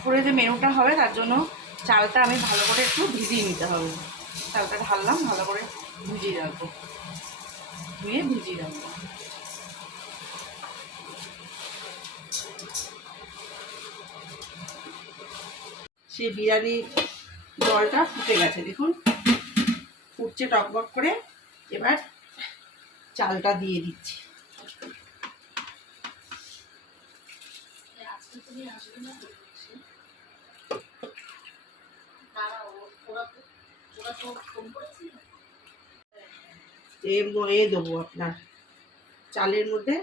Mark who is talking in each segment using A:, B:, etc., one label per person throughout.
A: দুপুরে যে মেনুটা হবে, তার জন্য চালটা আমি ভালো করে একটু ভিজিয়ে নিতে হবে। চালটা ঢাললাম, ভালো করে ভিজিয়ে রাখব। ধুয়ে ভিজিয়ে রাখব। সে বিরিয়ানি জলটা ফুটে গেছে, দেখুন। ফুটছে টকবক করে, এবার চালটা দিয়ে দিচ্ছি। এ ম- এ দেবো আপনার। চালের মধ্যে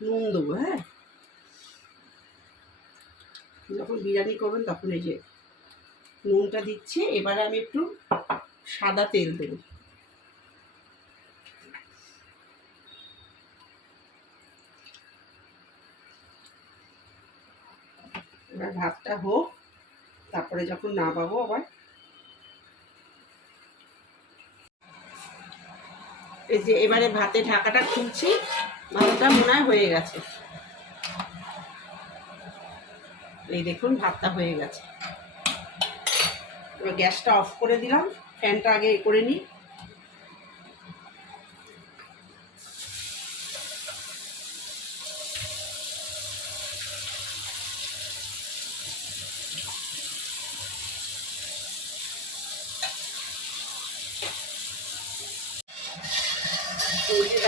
A: নুন দেবো হ্যাঁ? যখন বিরিয়ানি করবেন তখন এই যে নুনটা দিচ্ছি, এবারে আমি একটু সাদা তেল দেবো। এবার ভাতটা হোক, তারপরে যখন নামাবো আবার এই যে এবারে ভাতে ঢাকাটা খুলছি, ভাতটা মনে হয় গেছে। এই দেখুন, ভাতটা হয়ে গেছে। এবার গ্যাসটা অফ করে দিলাম, ফ্যানটা আগে করে নিই।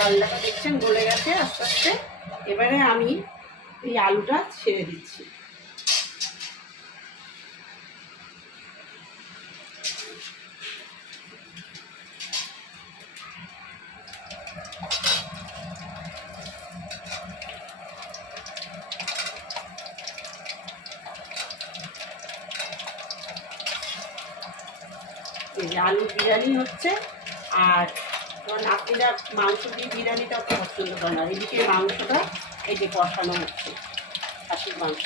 A: এই দেখছেন, গলে গেছে আস্তে আস্তে। এবারে আমি এই আলুটা ছেড়ে দিচ্ছি। আলু বিরিয়ানি হচ্ছে, আর তোমার নাতিরা মাংস দিয়ে বিরিয়ানিটা অত পছন্দ করে না। এদিকে মাংসটা এই যে কষানো হচ্ছে, খাসির মাংস।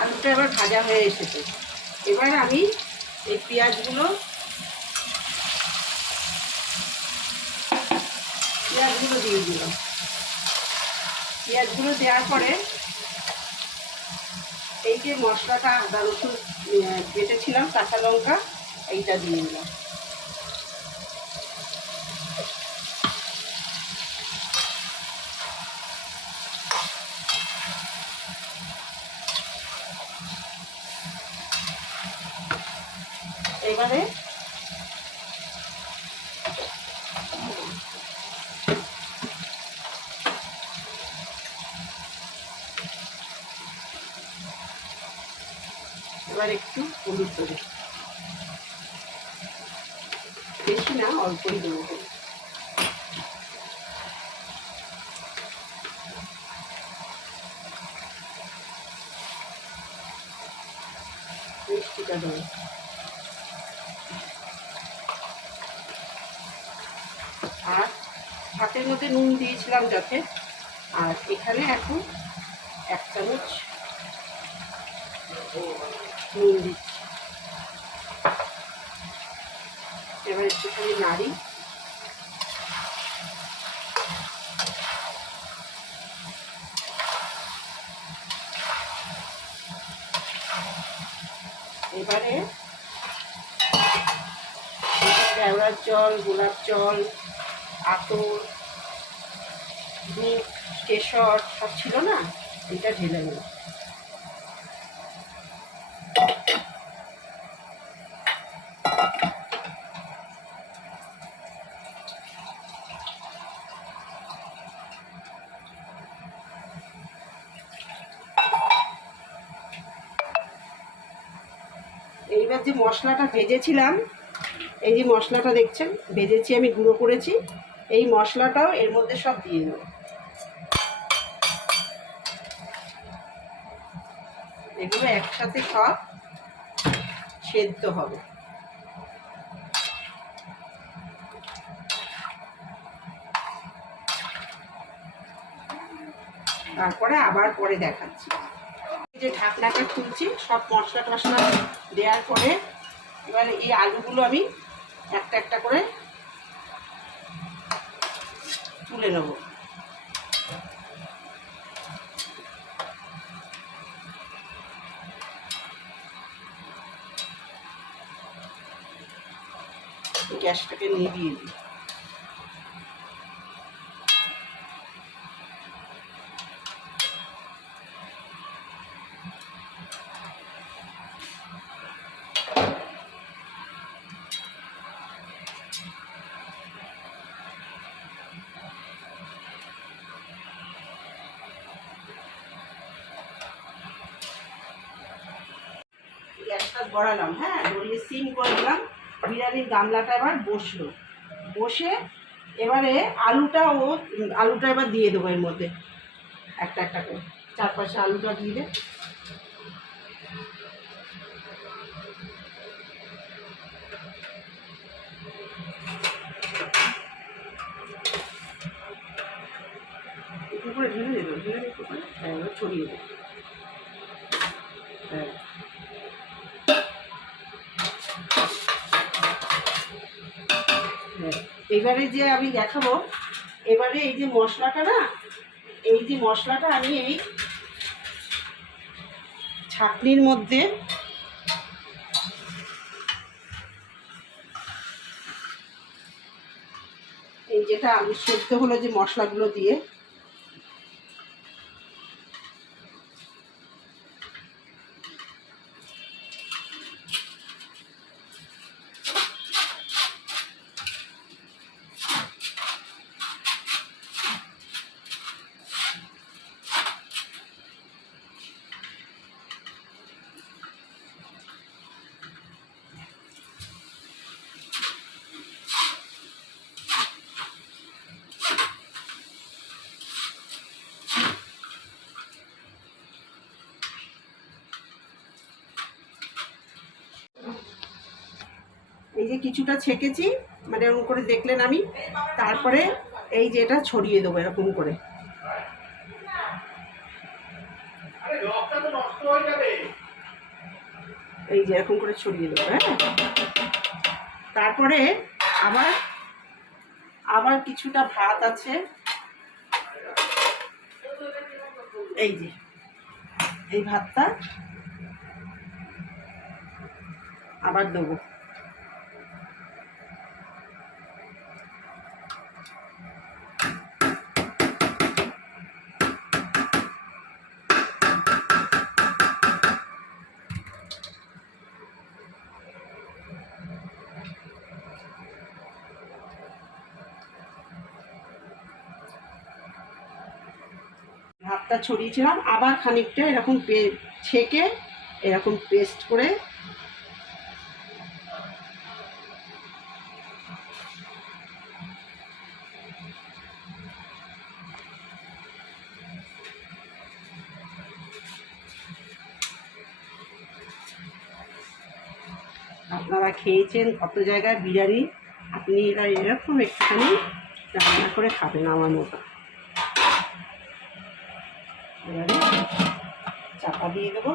A: আলুটা এবার ভাজা হয়ে এসেছে। এবার আমি এই পেঁয়াজগুলো পেঁয়াজগুলো দিয়ে দিলাম। পেঁয়াজগুলো দেওয়ার পরে এই যে মশলাটা, আদা রসুন বেটেছিলাম, কাঁচা লঙ্কা, এইটা দিয়ে দিলাম। এবারে এবার একটু হলুদ বেশি না অল্পই দেবো আর ভাতের মধ্যে নুন দিয়েছিলাম যাতে। আর এখানে এখন এক চামচ নুন দিচ্ছি। এবার একটুখানি নাড়ি। এবারে জল, গোলাপ জল আতর, দুধ, কেশর, সব ছিল না? এটা ঢেলে নেব এইবার যে মশলাটা ভেজেছিলাম, এই যে মশলাটা দেখছেন, ভেজেছি আমি, গুঁড়ো করেছি। এই মশলাটাও এর মধ্যে সব দিয়ে দেবো। এগুলো একসাথে সব সেদ্ধ হবে। তারপরে আবার পরে দেখাচ্ছি। যে ঢাকনাটা খুলছি, সব মশলা টশলা দেওয়ার পরে এবারে এই আলুগুলো আমি একটা একটা করে তুলে নেব। গ্যাসটাকে নিয়ে দিয়ে দিই। গড়ালাম হ্যাঁ? গড়িয়ে সিম করে দিলাম বিরিয়ানির গামলাটা এবার বসল। বসে এবারে আলুটা ও, আলুটা এবার দিয়ে দেবো এর মধ্যে। একটা একটা করে, চারপাশে আলুটা দিয়ে দে। দেবো হ্যাঁ ছড়িয়ে দেবো। হ্যাঁ হ্যাঁ। এবারে যে আমি দেখাবো, এবারে এই যে মশলাটা না, এই যে মশলাটা আমি এই ছাকনির মধ্যে এই যেটা আমি সেদ্ধ হলো যে মশলাগুলো দিয়ে যে কিছুটা ছেঁকেছি মানে এরকম করে দেখলেন আমি, তারপরে এই যে এটা ছড়িয়ে দেবো এরকম করে। এই যে এরকম করে ছড়িয়ে দেবো হ্যাঁ। তারপরে আবার আবার কিছুটা ভাত আছে। এই যে, এই ভাতটা আবার দেবো। ভাতটা ছড়িয়েছিলাম আবার খানিকটা এরকম ছেঁকে এরকম পেস্ট করে আপনারা খেয়েছেন কত জায়গায় বিরিয়ানি, আপনি এরা এরকম একটুখানি রান্না করে খাবেন আমার মতো। এবারে চাপা দিয়ে দেবো।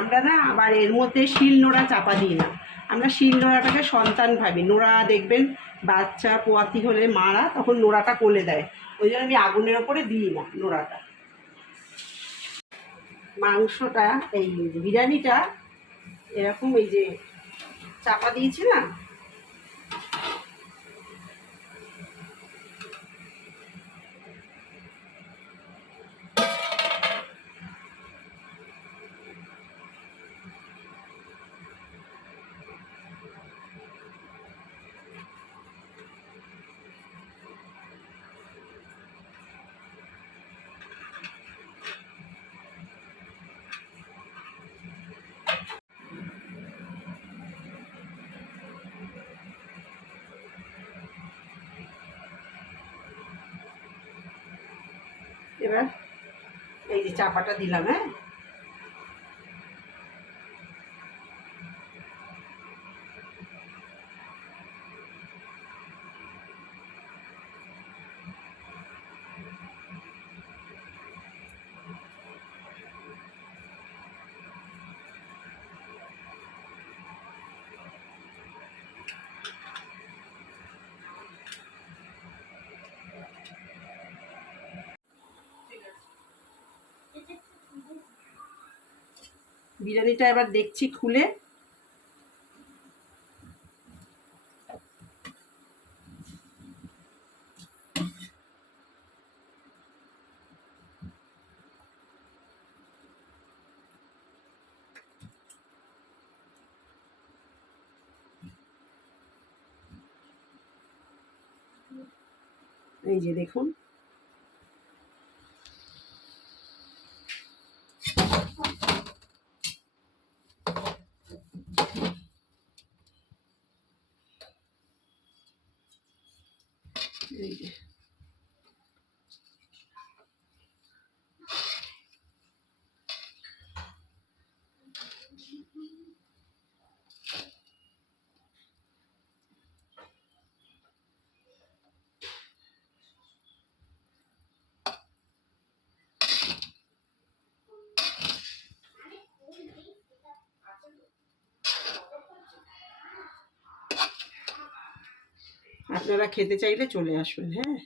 A: আমরা না আবার এর মধ্যে শিল নোড়া চাপা দিই না। আমরা শিল নোড়াটাকে সন্তান ভাবি। নোড়া দেখবেন বাচ্চা, পোয়াতি হলে মারা তখন নোড়াটা কোলে দেয়। ওই জন্য আমি আগুনের ওপরে দিই না নোড়াটা। মাংসটা, এই বিরিয়ানিটা এরকম এই যে চাপা দিয়েছি না এবার এই যে চাপাটা দিলাম হ্যাঁ? বিরিয়ানিটা এবার দেখছি খুলে। এই যে দেখুন। এই যে আপনারা খেতে চাইলে চলে আসবেন হ্যাঁ।